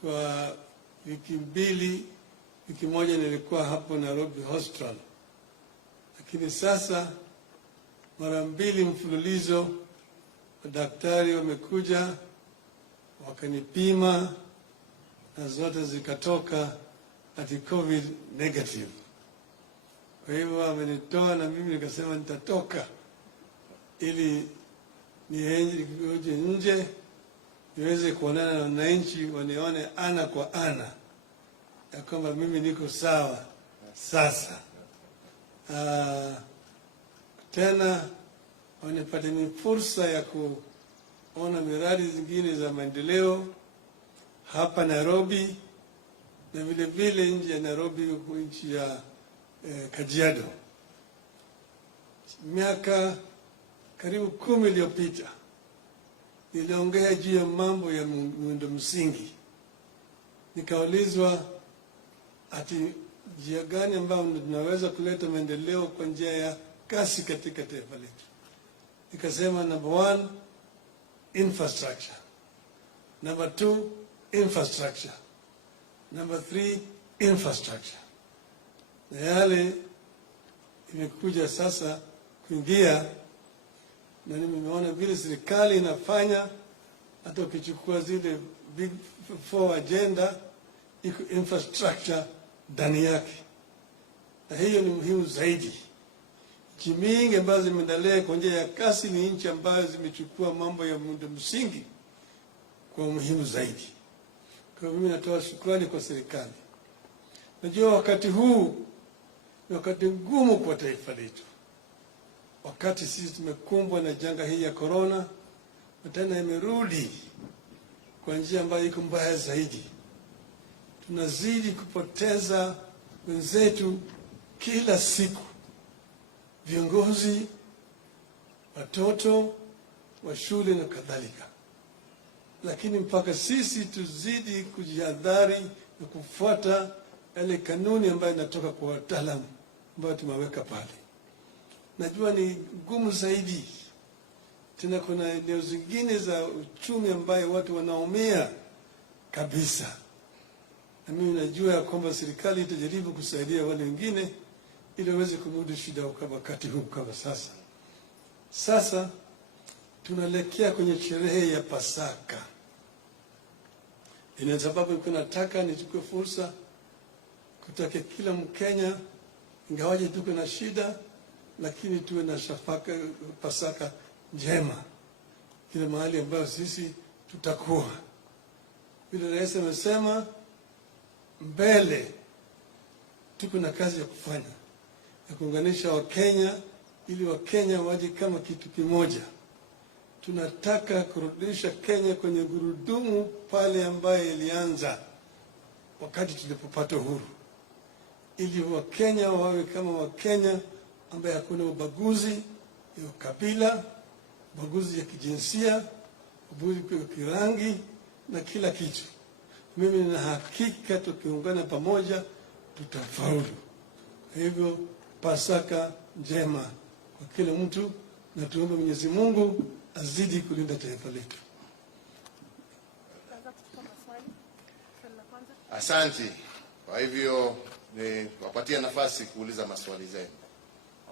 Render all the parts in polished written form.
Kwa wiki moja nilikuwa hapo Nairobi Hospital, lakini sasa mara 2 mfululizo madaktari wamekuja wakanipima na zote zikatoka ati COVID negative. Kwa hivyo wamenitoa na mimi nikasema nitatoka ili niende nje niweze kuonana na wananchi, wanione ana kwa ana ya kwamba mimi niko sawa sasa. Tena wanipate ni fursa ya kuona miradi zingine za maendeleo hapa Nairobi na vile vile nje ya Nairobi, huko nchi ya Kajiado. Miaka karibu 10 iliyopita niliongea juu ya mambo ya miundo msingi. Nikaulizwa ati njia gani ambayo tunaweza kuleta maendeleo kwa njia ya kasi katika taifa letu. Nikasema number 1, infrastructure. Number 2, infrastructure. Number 3, infrastructure. Na yale imekuja sasa kuingia, na nimeona vile serikali inafanya. Hata ukichukua zile big 4 agenda, iko infrastructure ndani yake, na hiyo ni muhimu zaidi. Nchi mingi ambazo zimeendelea kwa njia ya kasi ni nchi ambazo zimechukua mambo ya miundo msingi kwa muhimu zaidi. Kwa mimi natoa shukrani kwa serikali. Najua wakati huu ni wakati ngumu kwa taifa letu, wakati sisi tumekumbwa na janga hii ya corona, na tena imerudi kwa njia ambayo iko mbaya zaidi. Tunazidi kupoteza wenzetu kila siku, viongozi, watoto wa shule na kadhalika. Lakini mpaka sisi tuzidi kujihadhari na kufuata yale kanuni ambayo inatoka kwa wataalamu ambao tumeweka pale. Najua ni gumu zaidi. Tena kuna eneo zingine za uchumi ambayo watu wanaumia kabisa. Na mimi najua ya kwamba serikali itajaribu kusaidia wale wengine ili waweze kumudu shida kwa wakati huu kama sasa. Sasa tunaelekea kwenye sherehe ya Pasaka. Ina sababu nataka nichukue fursa kutaka kila Mkenya, ingawaje tuko na shida, lakini tuwe na Pasaka njema kila mahali ambayo sisi tutakuwa. Vile rais amesema, mbele tuko na kazi ya kufanya ya kuunganisha Wakenya ili Wakenya waje kama kitu kimoja. Tunataka kurudisha Kenya kwenye gurudumu pale ambaye ilianza wakati tulipopata uhuru, ili Wakenya wawe kama Wakenya ambaye hakuna ubaguzi ya ukabila, ubaguzi ya kijinsia, ubaguzi ya kirangi na kila kitu. Mimi nina hakika tukiungana pamoja tutafaulu. Hivyo Pasaka njema kwa kila mtu, na tuombe Mwenyezi Mungu azidi kulinda taifa letu. Asante. Kwa hivyo wapatie nafasi kuuliza maswali zenu.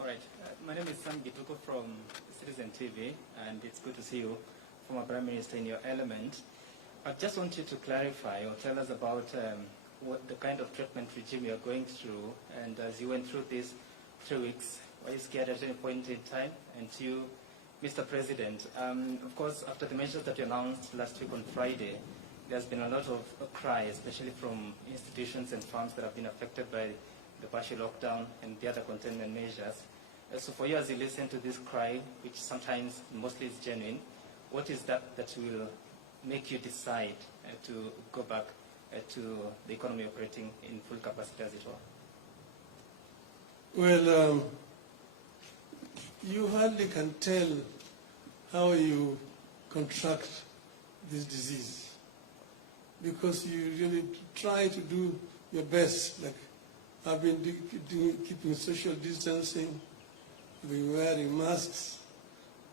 All right. My name is Sam Gituko from Citizen TV, and it's good to see you, former Prime Minister, in your element. I just want you to clarify or tell us about what the kind of treatment regime you're going through, and as you went through these 3 weeks, were you scared at any point in time? And to you, Mr. President, of course, after the measures that you announced last week on Friday, there's been a lot of cry, especially from institutions and firms that have been affected by the partial lockdown and the other containment measures. So for you, as you listen to this cry, which sometimes mostly is genuine, what is that will make you decide to go back to the economy operating in full capacity as it were? Well, you hardly can tell how you contract this disease, because you really try to do your best. Like I've been keeping social distancing, been wearing masks,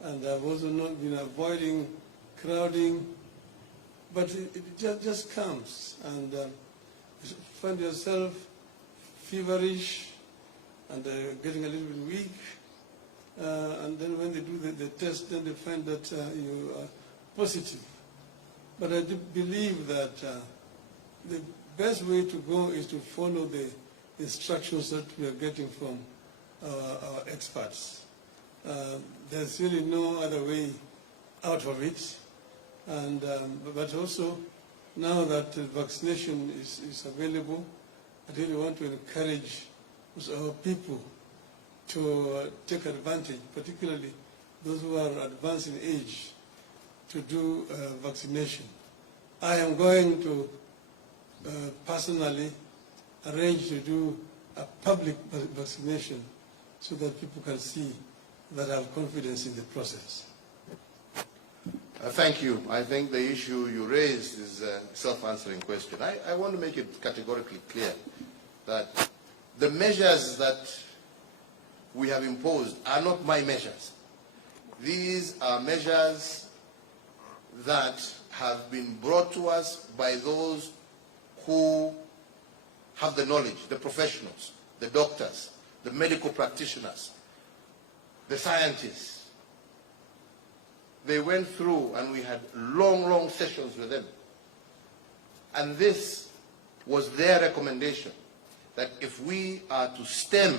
and I've also not been avoiding crowding. but it just comes, and you find yourself feverish and getting a little bit weak, and then when they do the test, then they find that you are positive. But I do believe that the best way to go is to follow the instructions that we are getting from our experts. There's really no other way out of it. And, but also, now that vaccination is available, I really want to encourage our people to take advantage, particularly those who are advanced in age, to do vaccination. I am going to personally arrange to do a public vaccination so that people can see that I have confidence in the process. Thank you. I think the issue you raised is a self-answering question. I want to make it categorically clear that the measures that we have imposed are not my measures. These are measures that have been brought to us by those who have the knowledge, the professionals, the doctors, the medical practitioners, the scientists. They went through and we had long sessions with them. And this was their recommendation, that if we are to stem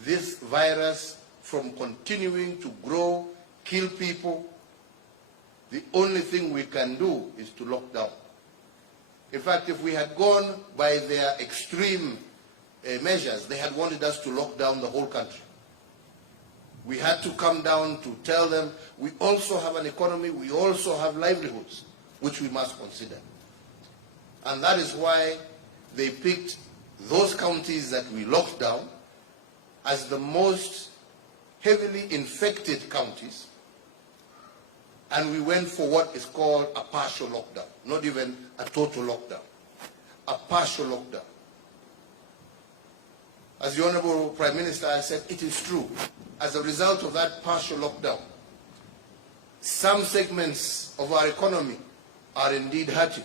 this virus from continuing to grow, kill people, the only thing we can do is to lock down. In fact, if we had gone by their extreme measures, they had wanted us to lock down the whole country. We had to come down to tell them we also have an economy, we also have livelihoods, which we must consider. And that is why they picked those counties that we locked down as the most heavily infected counties, and we went for what is called a partial lockdown, not even a total lockdown, a partial lockdown. As the Honorable Prime Minister has said, it is true. As a result of that partial lockdown, some segments of our economy are indeed hurting.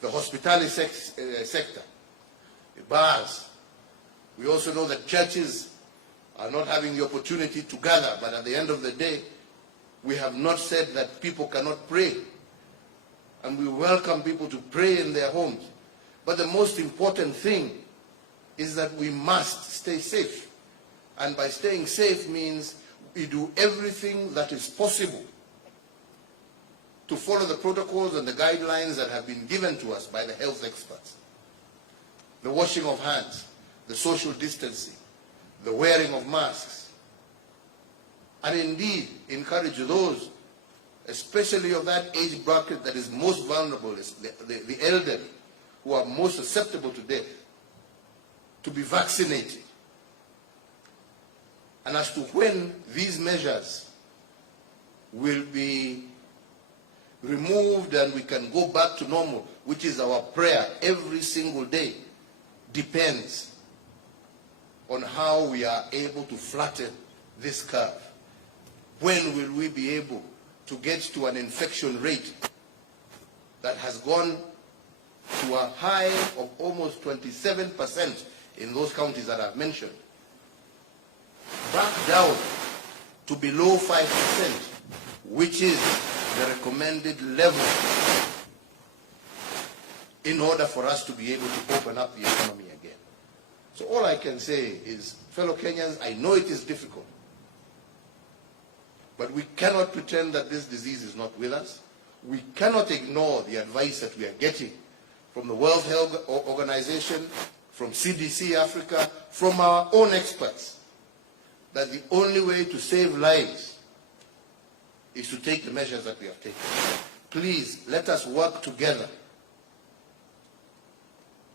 The hospitality sector, the bars. We also know that churches are not having the opportunity to gather, but at the end of the day, we have not said that people cannot pray. And we welcome people to pray in their homes. But the most important thing is that we must stay safe. And by staying safe means we do everything that is possible to follow the protocols and the guidelines that have been given to us by the health experts. The washing of hands, the social distancing, the wearing of masks. And indeed, encourage those, especially of that age bracket that is most vulnerable, the elderly, who are most susceptible to death, to be vaccinated. And as to when these measures will be removed and we can go back to normal, which is our prayer every single day, depends on how we are able to flatten this curve. When will we be able to get to an infection rate that has gone to a high of almost 27% in those counties that I've mentioned, back down to below 5%, which is the recommended level in order for us to be able to open up the economy again. So all I can say is, fellow Kenyans, I know it is difficult, but we cannot pretend that this disease is not with us. We cannot ignore the advice that we are getting from the World Health Organization, from CDC Africa, from our own experts, that the only way to save lives is to take the measures that we have taken. Please, let us work together.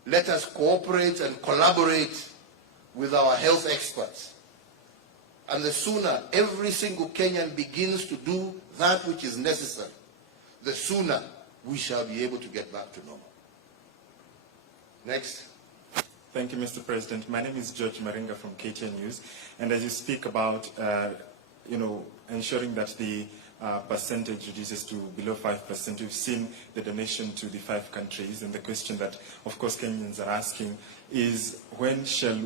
Let us cooperate and collaborate with our health experts. And the sooner every single Kenyan begins to do that which is necessary, the sooner we shall be able to get back to normal. Next. Thank you, Mr. President. My name is George Maringa from KTN News. And as you speak about, ensuring that the percentage reduces to below 5%. We've seen the donation to the 5 countries, and the question that, of course, Kenyans are asking is when shall,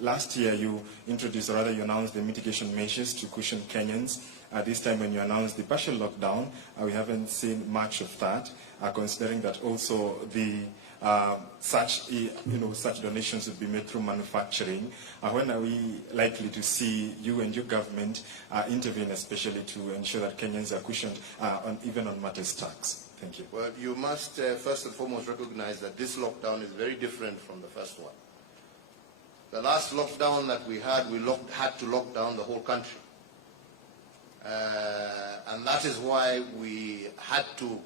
last year you introduced, or rather you announced the mitigation measures to cushion Kenyans. This time when you announced the partial lockdown, we haven't seen much of that, considering that also the such donations would be made through manufacturing. When are we likely to see you and your government intervene, especially to ensure that Kenyans are cushioned even on matters tax? Thank you. Well, you must first and foremost recognize that this lockdown is very different from the first one. The last lockdown that we had, had to lock down the whole country. And that is why we had to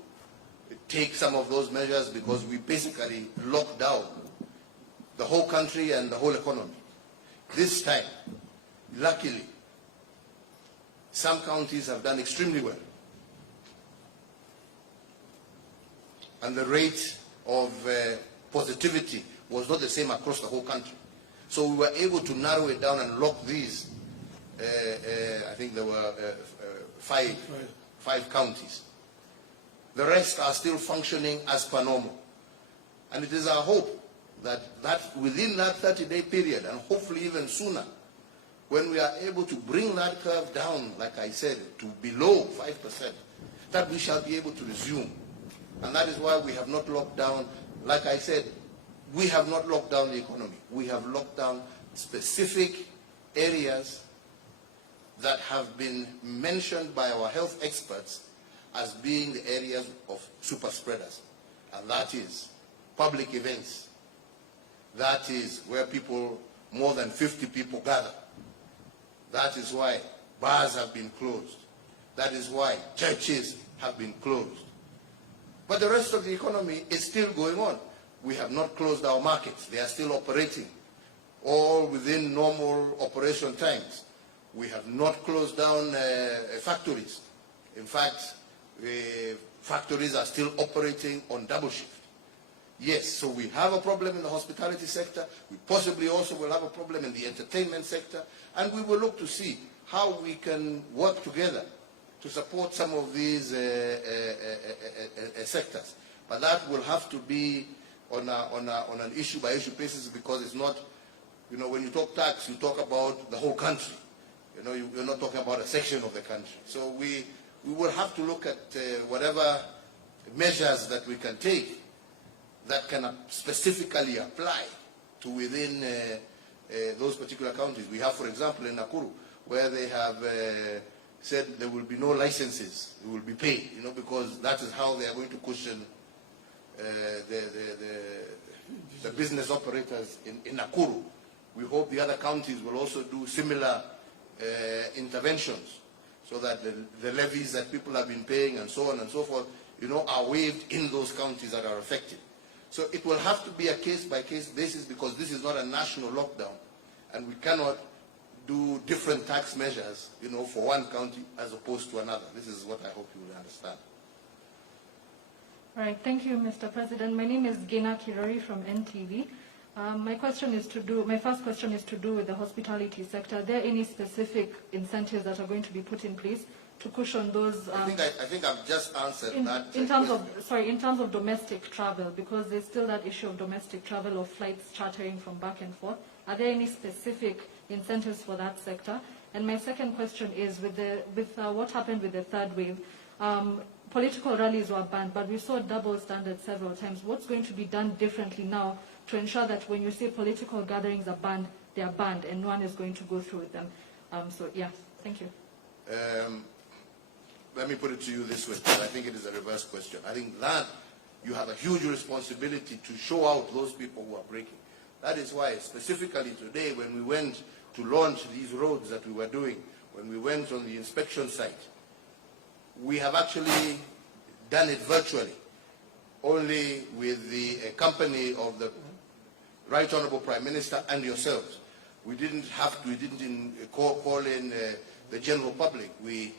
take some of those measures, because we basically locked down the whole country and the whole economy. This time, luckily, some counties have done extremely well. And the rate of positivity was not the same across the whole country. So we were able to narrow it down and lock these, I think there were five counties. The rest are still functioning as per normal. And it is our hope that within that 30-day period, and hopefully even sooner, when we are able to bring that curve down, like I said, to below 5%, that we shall be able to resume. And that is why we have not locked down, like I said, we have not locked down the economy. We have locked down specific areas that have been mentioned by our health experts as being the areas of super spreaders. And that is public events. That is where more than 50 people gather. That is why bars have been closed. That is why churches have been closed. But the rest of the economy is still going on. We have not closed our markets. They are still operating, all within normal operation times. We have not closed down factories. In fact, factories are still operating on double shift. Yes, so we have a problem in the hospitality sector. We possibly also will have a problem in the entertainment sector. And we will look to see how we can work together to support some of these sectors. But that will have to be on an issue-by-issue basis, because it's not, when you talk tax, you talk about the whole country. You're not talking about a section of the country. So we will have to look at whatever measures that we can take that can specifically apply to within those particular counties. We have, for example, in Nakuru, where they have said there will be no licenses, it will be paid, because that is how they are going to cushion the business operators in Nakuru. We hope the other counties will also do similar interventions, so that the levies that people have been paying and so on and so forth, are waived in those counties that are affected. So it will have to be a case-by-case basis, because this is not a national lockdown, and we cannot do different tax measures, for one county as opposed to another. This is what I hope you will understand. All right, thank you, Mr. President. My name is Gina Kirori from NTV. My first question is to do with the hospitality sector. Are there any specific incentives that are going to be put in place to cushion those? I think I've just answered that. In terms of domestic travel, because there's still that issue of domestic travel, of flights chartering from back and forth. Are there any specific incentives for that sector? And my second question is, with what happened with the third wave, political rallies were banned, but we saw double standards several times. What's going to be done differently now to ensure that when you say political gatherings are banned, they are banned and no one is going to go through with them? Thank you. Let me put it to you this way, because I think it is a reverse question. I think that you have a huge responsibility to show out those people who are breaking. That is why, specifically today, when we went to launch these roads that we were doing, when we went on the inspection site, we have actually done it virtually, only with the company of the Right Honorable Prime Minister and yourselves. We didn't call in the general public. We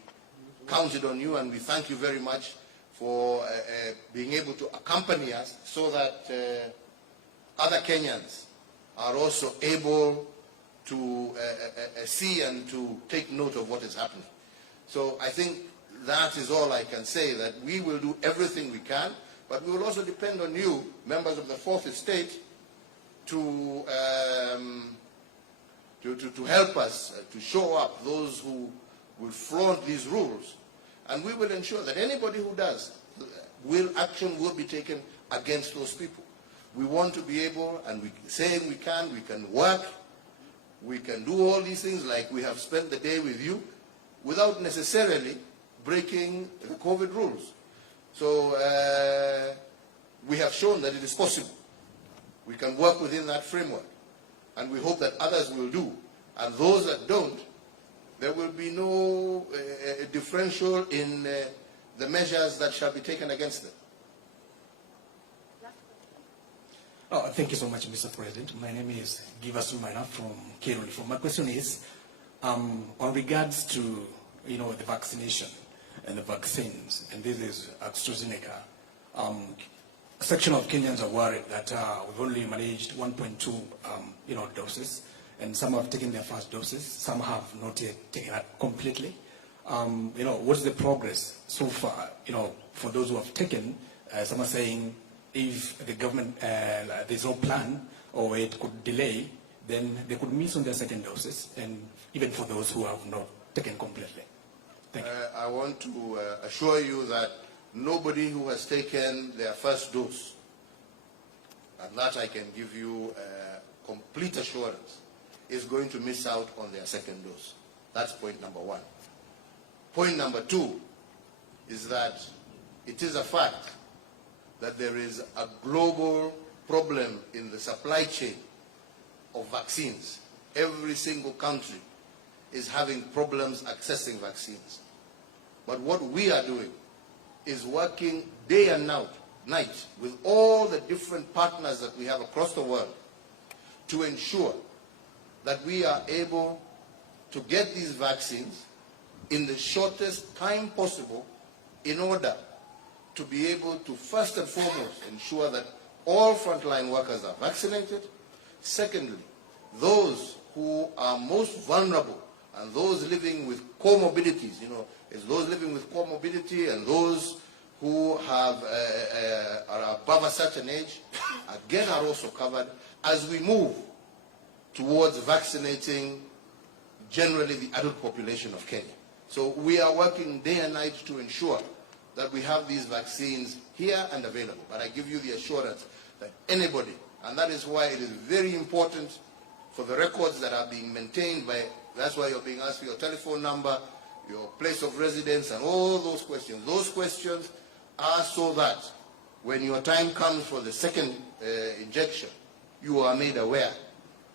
counted on you, and we thank you very much for being able to accompany us, so that other Kenyans are also able to see and to take note of what is happening. So I think that is all I can say, that we will do everything we can, but we will also depend on you, members of the Fourth Estate, to help us, to show up those who will flaunt these rules. And we will ensure that anybody who does, action will be taken against those people. We want to be able, and we say we can work, we can do all these things like we have spent the day with you, without necessarily breaking the COVID rules. So we have shown that it is possible. We can work within that framework. And we hope that others will do. And those that don't, there will be no differential in the measures that shall be taken against them. Thank you so much, Mr. President. My name is Giva Sumaina from Cairo. My question is, on regards to the vaccination and the vaccines, and this is AstraZeneca, a section of Kenyans are worried that we've only managed 1.2 doses, and some have taken their first doses, some have not yet taken it completely. What's the progress so far? For those who have taken, some are saying if the government, there's no plan or it could delay, then they could miss on their second doses, and even for those who have not taken completely. Thank you. I want to assure you that nobody who has taken their first dose, and that I can give you complete assurance, is going to miss out on their second dose. That's point number one. Point number two is that it is a fact that there is a global problem in the supply chain of vaccines. Every single country is having problems accessing vaccines. But what we are doing is working day and night with all the different partners that we have across the world to ensure that we are able to get these vaccines in the shortest time possible in order to be able to first and foremost ensure that all frontline workers are vaccinated. Secondly, those who are most vulnerable and those living with comorbidities, is those living with comorbidity and those who have are above a certain age, again are also covered as we move towards vaccinating generally the adult population of Kenya. So we are working day and night to ensure that we have these vaccines here and available. But I give you the assurance that anybody, and that is why it is very important for the records that are being maintained by, that's why you're being asked for your telephone number, your place of residence, and all those questions. Those questions are so that when your time comes for the second injection, you are made aware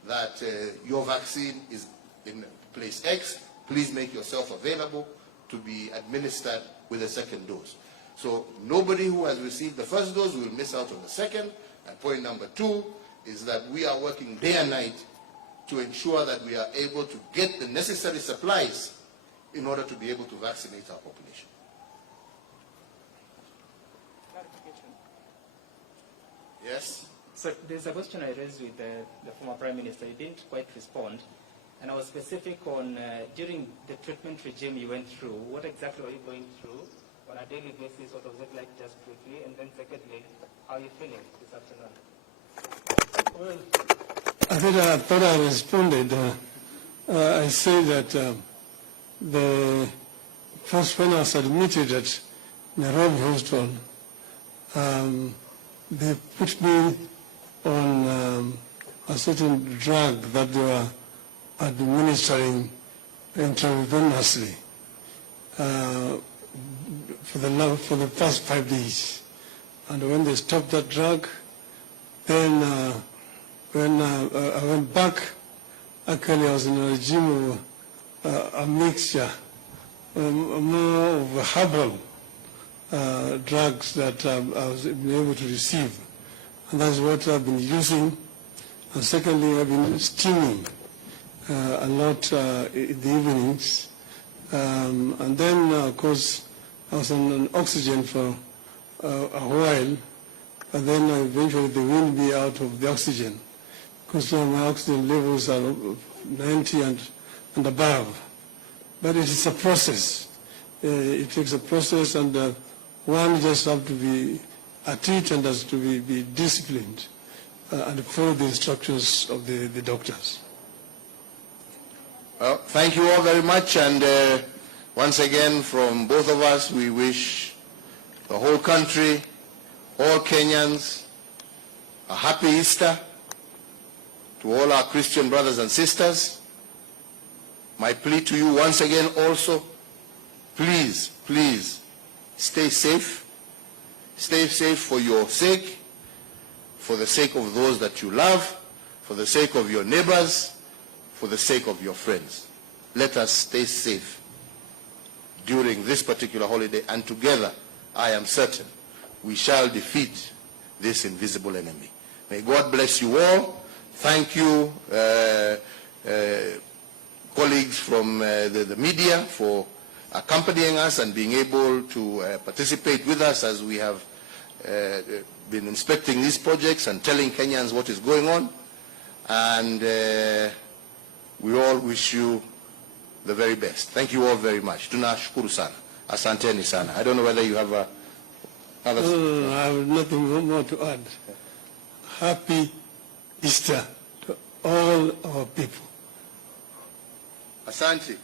that your vaccine is in place X. Please make yourself available to be administered with a second dose. So nobody who has received the first dose will miss out on the second. And point number two is that we are working day and night to ensure that we are able to get the necessary supplies in order to be able to vaccinate our population. Yes? So there's a question I raised with the former Prime Minister. He didn't quite respond. And I was specific on, during the treatment regime you went through, what exactly are you going through on a daily basis? What was it like, just quickly? And then secondly, how are you feeling this afternoon? Well, I thought I responded. I say that the first when I was admitted at Nairobi Hospital, they put me on a certain drug that they were administering intravenously for the past 5 days. And when they stopped that drug, then when I went back, actually I was in a regime of a mixture, more of herbal drugs that I was able to receive. And that's what I've been using. And secondly, I've been steaming a lot in the evenings. And then, of course, I was on oxygen for a while. And then eventually they weaned me out of the oxygen, because my oxygen levels are 90 and above. But it is a process. it takes a process, and one just have to be at it and has to be disciplined and follow the instructions of the doctors. Well, thank you all very much, and once again, from both of us, we wish the whole country, all Kenyans, a happy Easter. To all our Christian brothers and sisters, my plea to you once again also, please, please, stay safe. Stay safe for your sake, for the sake of those that you love, for the sake of your neighbors, for the sake of your friends. Let us stay safe during this particular holiday, and together, I am certain, we shall defeat this invisible enemy. May God bless you all. Thank you, colleagues from the media, for accompanying us and being able to participate with us as we have been inspecting these projects and telling Kenyans what is going on. And we all wish you the very best. Thank you all very much. Tunashukuru sana. Asanteni sana. I don't know whether you have another... No, I have nothing more to add. Happy Easter to all our people. Asante.